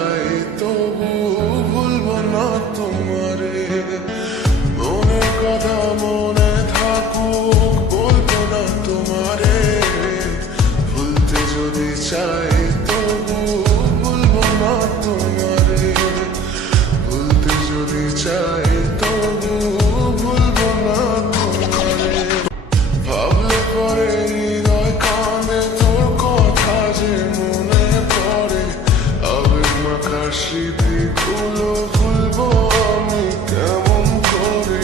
চাই তবু ভুলবো না তোমারে। মনের কথা মনে থাকুক বলবো না তোমারে। ভুলতে যদি চাই তবু ভুলবো না তোমারে। ভুলতে যদি চাই তবু ভুলবো না তোমারে। ভাবলে পরে হৃদয় কাঁদে তোর কথা যে মনে পড়ে। আবেগ মাখা স্মৃতিগুলো ভুলবো আমি কেমন করে।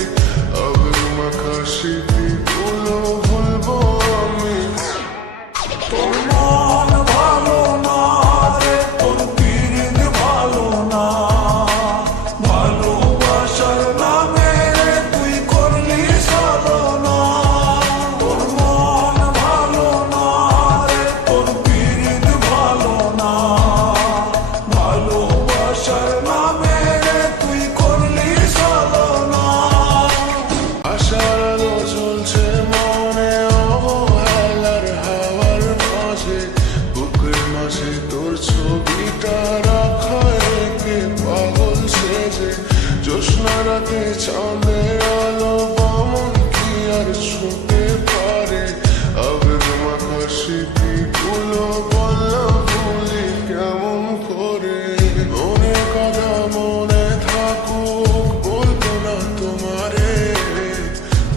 আবেগ মাখা স্মৃতিগুলো ভুলবো আমি। তোর মন ভালো না রে, তোর পীড়িত ভালো না। ভালোবাসার নামে রে তুই করলি সাধনা। তোর মন ভালো না রে, তোর পীড়িত ভালো না। ভালোবাসার নামে রে তুই করলি সাধনা। আশার আলো জ্বলছে মনে অবহেলার হাওয়ার মাঝে। বুকের মাঝে তোর ছবিটা রাখা একে পাগল সেজে। জ্যোৎস্না রাতে চাঁদের আলো বামন কি আর ছুঁতে পারে। আবেগ মাখা স্মৃতিগুলো বললাম ভুলি কেমন করে। মনের কথা মনে থাকুক বলবো না তোমারে।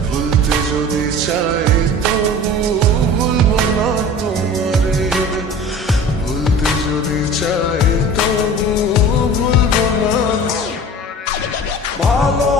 ভুলতে যদি চাই তবু ভুলবো না তোমারে। ভুলতে যদি চাই তবু ভুলবো না। ভালো